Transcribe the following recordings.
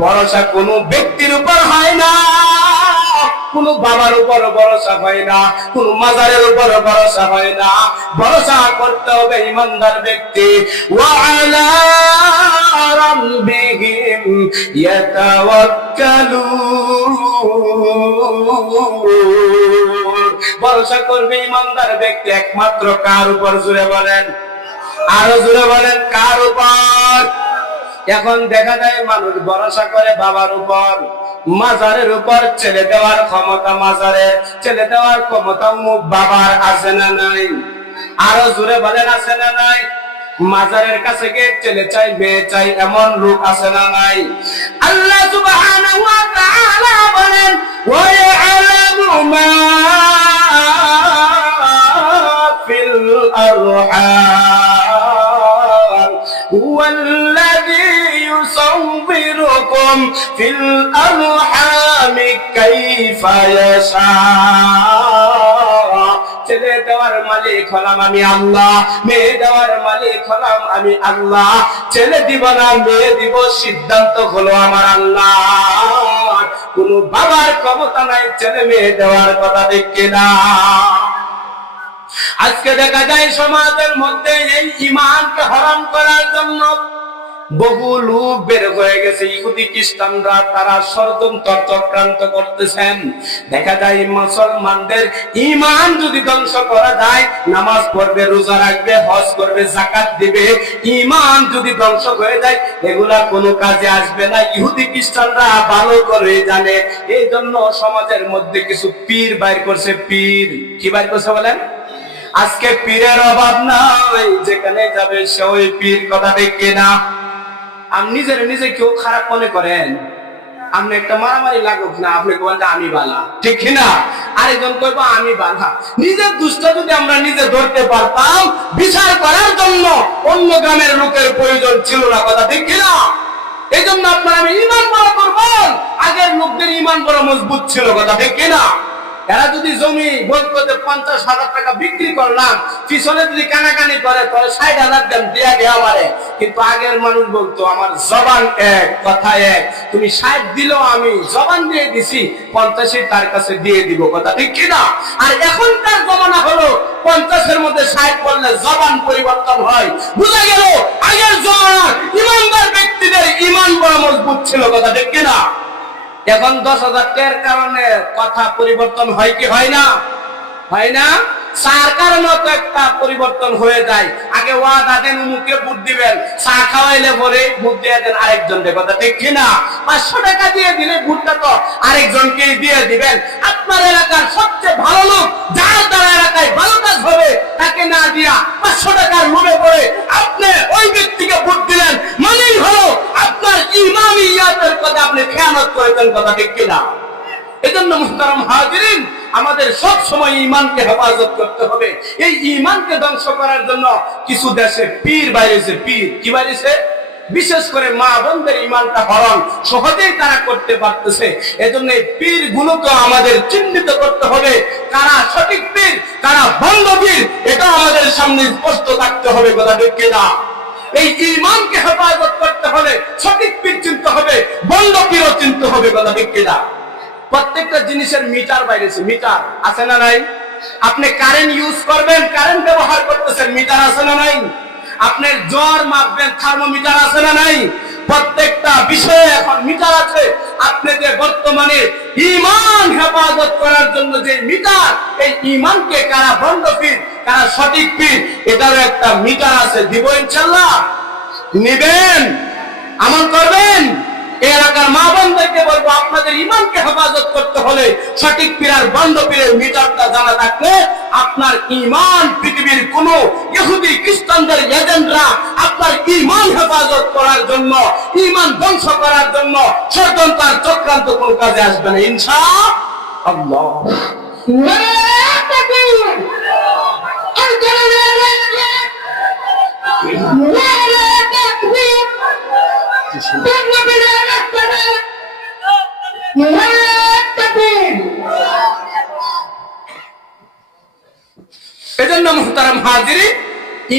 ভরসা কোনো ব্যক্তির উপর হয় না। কোন বাবার উপর ভরসা হয় না, কোন মাজারের উপর ভরসা হয় না। ভরসা করতে হবে ইমানদার ব্যক্তি। ভরসা করবে ইমানদার ব্যক্তি একমাত্র কার উপর? জুড়ে বলেন। আরও জুড়ে বলেন, কার উপর? এখন দেখা যায় মানুষ ভরসা করে বাবার উপর, মাজারের উপর ছেলে দেওয়ার ক্ষমতা মাজারে, ছেলে দেওয়ার ক্ষমতা মুখ বাবার আছে না নাই? আরও জোরে বলেন আছে না নাই? মাজারের কাছে গিয়ে ছেলে চাই, মেয়ে চাই, এমন লোক আছে না নাই? يصوركم في الأرحام كيف يشاء ছেলে দেওয়ার মালিক হলাম আমি আল্লাহ মেয়ে দেওয়ার মালিক হলাম আমি আল্লাহ ছেলে দিব না মেয়ে দিব সিদ্ধান্ত হলো আমার আল্লাহ কোন বাবার ক্ষমতা নাই ছেলে মেয়ে দেওয়ার কথা দেখে না আজকে দেখা যায় সমাজের মধ্যে এই ইমানকে হরণ করার জন্য বহু লোক বের হয়ে গেছে। ইহুদি খ্রিস্টানরা তারা ষড়যন্ত্র, চক্রান্ত করতেছেন। দেখা যায় মুসলমানদের ইমান যদি ধ্বংস করা যায়, নামাজ পড়বে, রোজা রাখবে, হজ করবে জাকাত দিবে ইমান যদি ধ্বংস হয়ে যায়, এগুলা কোনো কাজে আসবে না। ইহুদি খ্রিস্টানরা ভালো করে জানে। এই জন্য সমাজের মধ্যে কিছু পীর বাইর করছে। পীর কি বাইর করছে বলেন? আজকে পীরের অভাব নাই, যেখানে যাবে সে ওই পীর কথা দেখে না আপনি নিজের নিজে কেউ খারাপ মনে করেন? আপনি একটা মারামারি লাগুক না, আপনি বলেন আমি বালা। ঠিক না? আরেকজন কইব, আমি বালা। নিজের দুষ্ট যদি আমরা নিজে ধরতে পারতাম, বিচার করার জন্য অন্য গ্রামের লোকের প্রয়োজন ছিল না কথা, ঠিক না? এই জন্য আপনার আমি ইমান বড় করবেন আগের লোকদের ইমান বড় মজবুত ছিল কথা, ঠিক না? এরা যদি জমি বলতো যে পঞ্চাশ হাজার টাকা বিক্রি করলাম, পিছনে যদি কানাকানি করে, তাহলে ষাট হাজার দেন দিয়া দেওয়া পারে। কিন্তু আগের মানুষ বলতো, আমার জবান এক, কথা এক। তুমি ষাট দিলেও আমি জবান দিয়ে দিছি পঞ্চাশে তার কাছে দিয়ে দিব। কথা ঠিক কিনা? আর এখনকার জমানা হলো, পঞ্চাশের মধ্যে ষাট বললে জবান পরিবর্তন হয়। বুঝা গেল, আগের জমানার ইমানদার ব্যক্তিদের ইমান বড় মজবুত ছিল, কথা ঠিক কিনা? এখন দশ হাজার কারণে কথা পরিবর্তন হয় কি হয় না? হয় না? চার কারণে তো একটা পরিবর্তন হয়ে যায়। আগে ওয়াদা দেন, উমুকে ভোট দিবেন। চা খাওয়াইলে পরে ভোট দিয়ে দেন আরেকজনকে কথা ঠিক কিনা পাঁচশো টাকা দিয়ে দিলে ভোটটা তো আরেকজনকে দিয়ে দিবেন। আপনার এলাকার সবচেয়ে ভালো লোক, যার দ্বারা এলাকায় ভালো কাজ হবে, তাকে না দিয়া পাঁচশো টাকার লোভে পড়ে আপনি ওই ব্যক্তিকে ভোট দিলেন। মানেই হলো আপনার ইমামিয়াতের কথা আপনি খেয়ানত করেছেন, কথা ঠিক কিনা এজন্য মুহতারাম হাজিরিন আমাদের সব সময় ইমানকে হেফাজত করতে হবে। এই ইমানকে ধ্বংস করার জন্য কিছু দেশে পীর বাইরেছে পীর। কি বাইরেছে বিশেষ করে মা বোনদের ইমানটা হরণ সহজেই তারা করতে পারতেছে। এজন্য এই পীর গুলোকে আমাদের চিহ্নিত করতে হবে। কারা সঠিক পীর, কারা বন্ধ পীর, এটা আমাদের সামনে স্পষ্ট থাকতে হবে, কথা ঠিক কিনা? এই ইমানকে হেফাজত করতে হলে সঠিক পীর চিনতে হবে, বন্ধ পীরও চিনতে হবে, কথা ঠিক কিনা? প্রত্যেকটা জিনিসের মিটার বাইরেছে, মিটার। আছে না নাই? আপনি কারেন্ট ইউজ করবেন কারেন্ট ব্যবহার করতেছেন, মিটার আছে না নাই? আপনার জ্বর মাপবেন থার্মোমিটার আছে না নাই? প্রত্যেকটা বিষয়ে এখন মিটার আছে। আপনি যে বর্তমানে ইমান হেফাজত করার জন্য যে মিটার, এই ইমানকে কারা বন্ধ পীর, কারা সঠিক পীর, এটারও একটা মিটার আছে। দিব ইনশাল্লাহ। নিবেন? আমল করবেন? এলাকার মা বোনদেরকে বলব, আপনাদের ইমানকে হেফাজত করতে হলে সঠিক পীরার বন্ধ পীরের মিটারটা জানা থাকলে আপনার ইমান, পৃথিবীর কোন ইহুদি খ্রিস্টানদের এজেন্টরা আপনার ইমান হেফাজত করার জন্য, ইমান ধ্বংস করার জন্য ষড়যন্ত্র চক্রান্ত কোন কাজে আসবে না। ইনশা আল্লাহ এজন্য মোহতারাম হাজিরি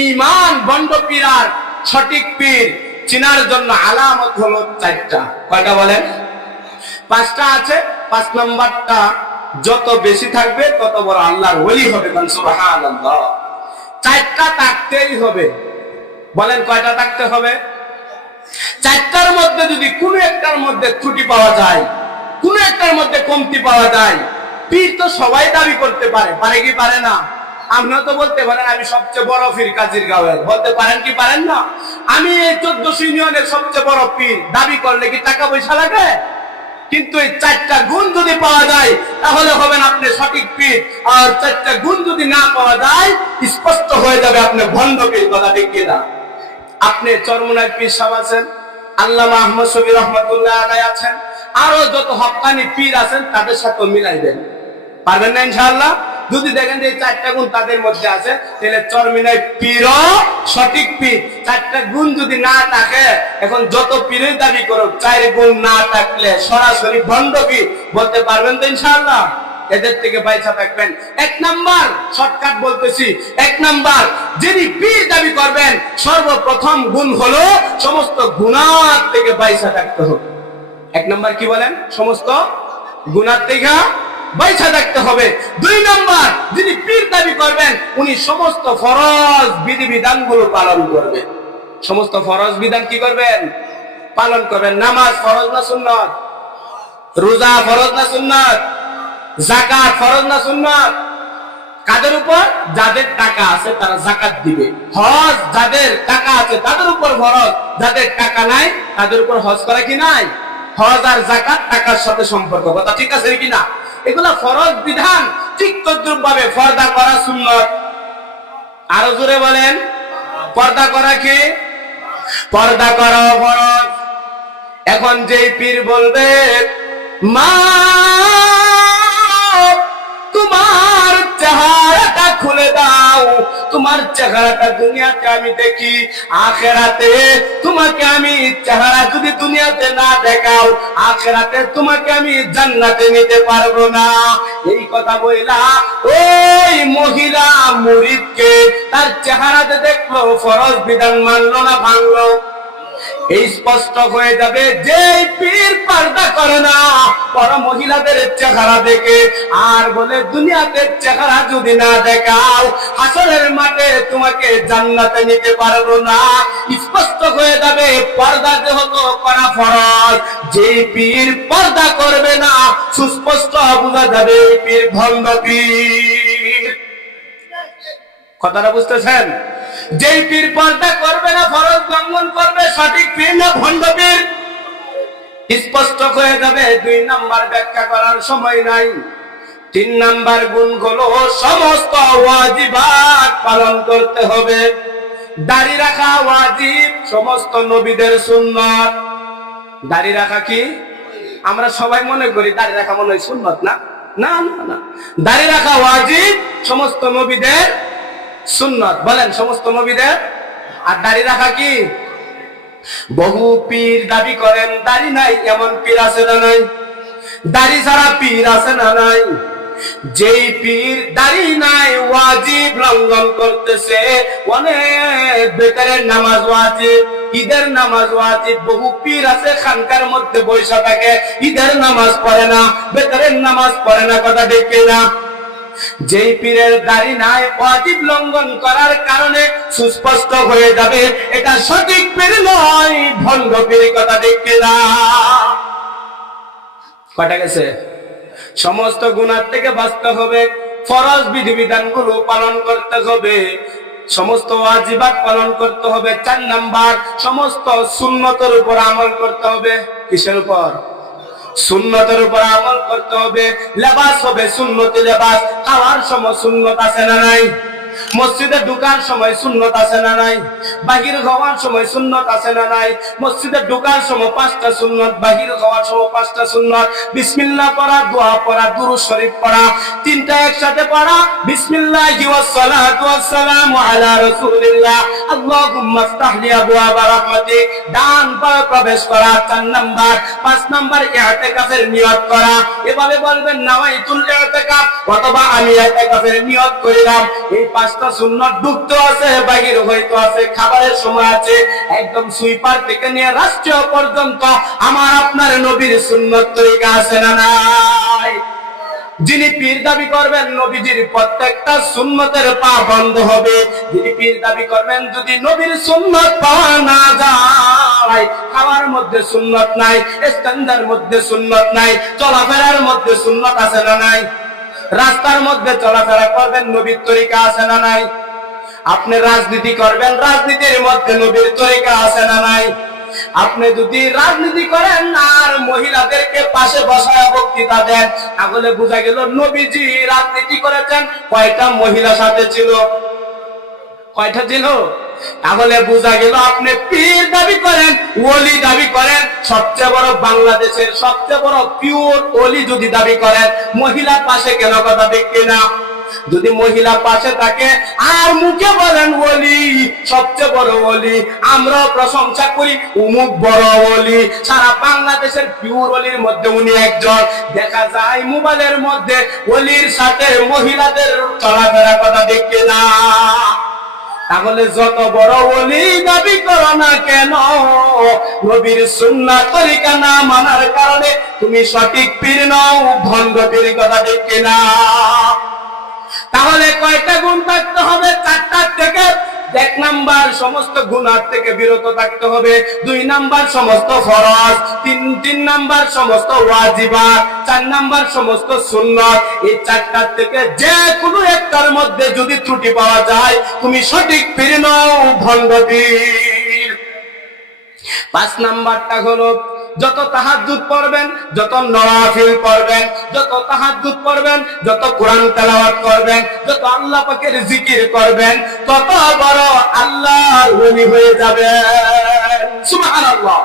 ইমান বন্ড পীরার সঠিক পীর চিনার জন্য আলামত হলো চারটা। কয়টা বলেন? পাঁচটা আছে, পাঁচ নাম্বারটা যত বেশি থাকবে, তত বড় আল্লাহর ওলি হবে চারটা থাকতেই হবে। বলেন কয়টা থাকতে হবে? চারটার মধ্যে যদি কোনো একটার মধ্যে ত্রুটি পাওয়া যায়, কোনো একটার মধ্যে কমতি পাওয়া যায়, পীর তো সবাই দাবি করতে পারে পারে কি পারে না? আপনিও তো বলতে পারেন, আমি সবচেয়ে বড় পীর কাজীর বলতে পারেন কি পারেন না? আমি এই চোদ্দশো ইউনিয়নের সবচেয়ে বড় পীর, দাবি করলে কি টাকা পয়সা লাগে? কিন্তু এই চারটা গুণ যদি পাওয়া যায়, তাহলে হবেন আপনি সঠিক পীর। আর চারটা গুণ যদি না পাওয়া যায়, স্পষ্ট হয়ে যাবে আপনি ভণ্ড কথা দেখিয়ে না আপনি চরমনায় পীর সাহেব আছেন আল্লাহ আহমদ শবি রহমতুল্লাহ আলাই আছেন, আরও যত হকানি পীর আছেন, তাদের সাথে মিলাইবেন পারবেন না ইনশাআল্লাহ? যদি দেখেন যে চারটা গুণ তাদের মধ্যে আছে, তাহলে চরমিনায় পীর সঠিক পীর। চারটা গুণ যদি না থাকে, এখন যত পীরের দাবি করুক, চার গুণ না থাকলে সরাসরি ভণ্ড পীর। বলতে পারবেন তো ইনশাআল্লাহ? এদের থেকে পয়সা থাকবেন। এক নাম্বার শর্টকাট বলতেছি, এক নাম্বার যিনি পীর দাবি করবেন, সর্বপ্রথম গুণ হলো সমস্ত গুণার থেকে পয়সা থাকতে হবে। এক নাম্বার কি বলেন? সমস্ত গুণার থেকে পয়সা থাকতে হবে। দুই নাম্বার যিনি পীর দাবি করবেন, উনি সমস্ত ফরজ বিধিবিধানগুলো পালন করবেন সমস্ত ফরজ বিধান কি করবেন? পালন করবেন। নামাজ ফরজ না সুন্নত? রোজা ফরজ না সুন্নত? জাকাত ফরজ না সুন্নত? কাদের উপর? যাদের টাকা আছে তারা জাকাত দিবে। হজ যাদের টাকা আছে তাদের উপর ফরজ। যাদের টাকা নাই, তাদের উপর হজ করা কি নাই? হজ আর জাকাত টাকার সাথে সম্পর্ক। কথা ঠিক আছে কি না? এগুলা ফরজ বিধান। ঠিক তদ্রুপ ভাবে পর্দা করা সুন্নত। আরও জোরে বলেন। পর্দা করা কি? পর্দা করা ফরজ এখন যেই পীর বলবে, মা তোমার চেহারাটা খুলে দাও। তোমার চেহারাটা দুনিয়াতে আমি দেখি, আখেরাতে তোমাকে আমি চেহারা যদি দুনিয়াতে না দেখাও, আখেরাতে তোমাকে আমি জান্নাতে নিতে পারব না। এই কথা বইলা ওই মহিলা মুরিদকে তার চেহারাতে দেখল, ফরজ বিধান মানলো না, ভাঙলো। এই স্পষ্ট হয়ে যাবে যে পীর পর্দা করে না পর মহিলাদের চেহারা দেখে, আর বলে, দুনিয়াতে চেহারা যদি না দেখাও, হাসরের মাঠে তোমাকে জান্নাতে নিতে পারব না। স্পষ্ট হয়ে যাবে, পর্দা যে হতো করা ফরজ। যে পীর পর্দা করবে না, সুস্পষ্ট বোঝা যাবে পীর ভণ্ড পীর। কথাটা বুঝতেছেন? যেই পীর পর্দা করবে না, ফরজ লঙ্ঘন করবে, সঠিক পীর না, ভণ্ড পীর? স্পষ্ট হয়ে যাবে, দুই নাম্বার ব্যাখ্যা করার সময় নাই। তিন নাম্বার গুণ হলো সমস্ত ওয়াজিবাত পালন করতে হবে। দাড়ি রাখা ওয়াজিব, সমস্ত নবীদের সুন্নত। দাড়ি রাখা কি? আমরা সবাই মনে করি দাড়ি রাখা মনে হয় সুন্নত না না না। দাড়ি রাখা ওয়াজিব, সমস্ত নবীদের সুন্নত, বলেন সমস্ত নবীদের। আর দাড়ি রাখা কি? বহু পীর দাবি করেন, দাড়ি নাই, এমন পীর আছে না নাই? দাড়ি ছাড়া পীর আছে না নাই? যেই পীর দাড়ি নাই, ওয়াজিব লঙ্ঘন করতেছে। অনেক বেকারের নামাজ ওয়াজিব, ঈদের নামাজ ওয়াজিব, বহু পীর আছে খানকার মধ্যে বৈশা থাকে, ঈদের নামাজ পড়ে না, বেকারের নামাজ পড়ে না, কথা দেখে না যেই পীরের দাড়ি নাই ওয়াজিব লঙ্ঘন করার কারণে সুস্পষ্ট হয়ে যাবে। এটা সঠিক পীর নয়, ভণ্ড পীর কথা দেখে না। কটা গেছে? সমস্ত গুণার থেকে বাঁচতে হবে, ফরজ বিধিবিধানগুলো পালন করতে হবে, সমস্ত ওয়াজিবাত পালন করতে হবে, চার নাম্বার, সমস্ত সুন্নতের উপর আমল করতে হবে। কিসের উপর? সুন্নতের উপর আমল করতে হবে। লেবাস হবে সুন্নতি লেবাস। খাওয়ার সময় সুন্নত আছে না নাই? মসজিদে ঢুকার সময় সুন্নত আছে না নাই? বাহির হওয়ার সময় সুন্নত আছে না নাই? মসজিদে ঢুকার সময় পাঁচটা সুন্নত, বাহির হওয়ার সময় পাঁচটা সুন্নত। বিসমিল্লাহ পড়া, দোয়া পড়া, দুরু শরীফ পড়া। তিনটা একসাথে পড়া আলা আল্লাহুম্মা ডান পা প্রবেশ করা, চার নাম্বার। পাঁচ নাম্বার নিয়ত করা। এভাবে বলবেন, নাওয়াইতুল অথবা আমি ইআতিকাফের নিয়ত করিলাম। এই পাঁচটা পাঁচটা সুন্নত ডুবত আছে হয়তো আছে, খাবারের সময় আছে, একদম সুইপার থেকে নিয়ে রাষ্ট্রীয় পর্যন্ত আমার আপনার নবীর তরিকা আছে না নাই? যিনি পীর দাবি করবেন, নবীজির প্রত্যেকটা সুন্নতের পা বন্ধ হবে। যিনি পীর দাবি করবেন, যদি নবীর সুন্নত না যায়, খাওয়ার মধ্যে সুন্নত নাই, স্ট্যান্ডার মধ্যে সুন্নত নাই, চলাফেরার মধ্যে সুন্নত আছে না নাই? রাস্তার মধ্যে চলাফেরা করবেন, নবীর তরিকা আছে না নাই? আপনি রাজনীতি করবেন, রাজনীতির মধ্যে নবীর তরিকা আছে না নাই? আপনি যদি রাজনীতি করেন আর মহিলাদেরকে পাশে বসায় বক্তৃতা দেন, তাহলে বোঝা গেল নবীজি রাজনীতি করেছেন, কয়টা মহিলা সাথে ছিল? কয়টা ছিল তাহলে বোঝা গেল আপনি পীর দাবি করেন, ওলি দাবি করেন। সবচেয়ে বড় বাংলাদেশের সবচেয়ে বড় পিওর ওলি যদি দাবি করেন মহিলার পাশে কেন কথা দেখবে না? যদি মহিলা পাশে থাকে, আর মুখে বলেন ওলি, সবচেয়ে বড় ওলি। আমরা প্রশংসা করি, উমুক বড় ওলি। সারা বাংলাদেশের পিওর ওলির মধ্যে উনি একজন। দেখা যায় মোবাইলের মধ্যে ওলির সাথে মহিলাদের চলাফেরা কথা দেখবে না। তাহলে যত বড় ওলি দাবি করো না কেন? নবীর সুন্না তরিকা না মানার কারণে তুমি সঠিক পীর নও, ভণ্ড পীর কথা দেখে না তাহলে কয়টা গুণ থাকতে হবে? চারটার থেকে এক নাম্বার সমস্ত গুণার থেকে বিরত থাকতে হবে, দুই নাম্বার সমস্ত ফরজ, তিন তিন নাম্বার সমস্ত ওয়াজিবা চার নাম্বার সমস্ত সুন্নত। এই চারটার থেকে যে কোনো একটার মধ্যে যদি ত্রুটি পাওয়া যায়, তুমি সঠিক ফিরে নাও ভণ্ড পাঁচ নাম্বারটা হলো যত তাহাজুদ পড়বেন, যত নওয়াফিল পড়বেন, যত তাহাজুদ পড়বেন, যত কোরআন তেলাওয়াত করবেন, যত আল্লাহ পাকের জিকির করবেন, তত বড় আল্লাহ হয়ে যাবেন। সুবহানাল্লাহ।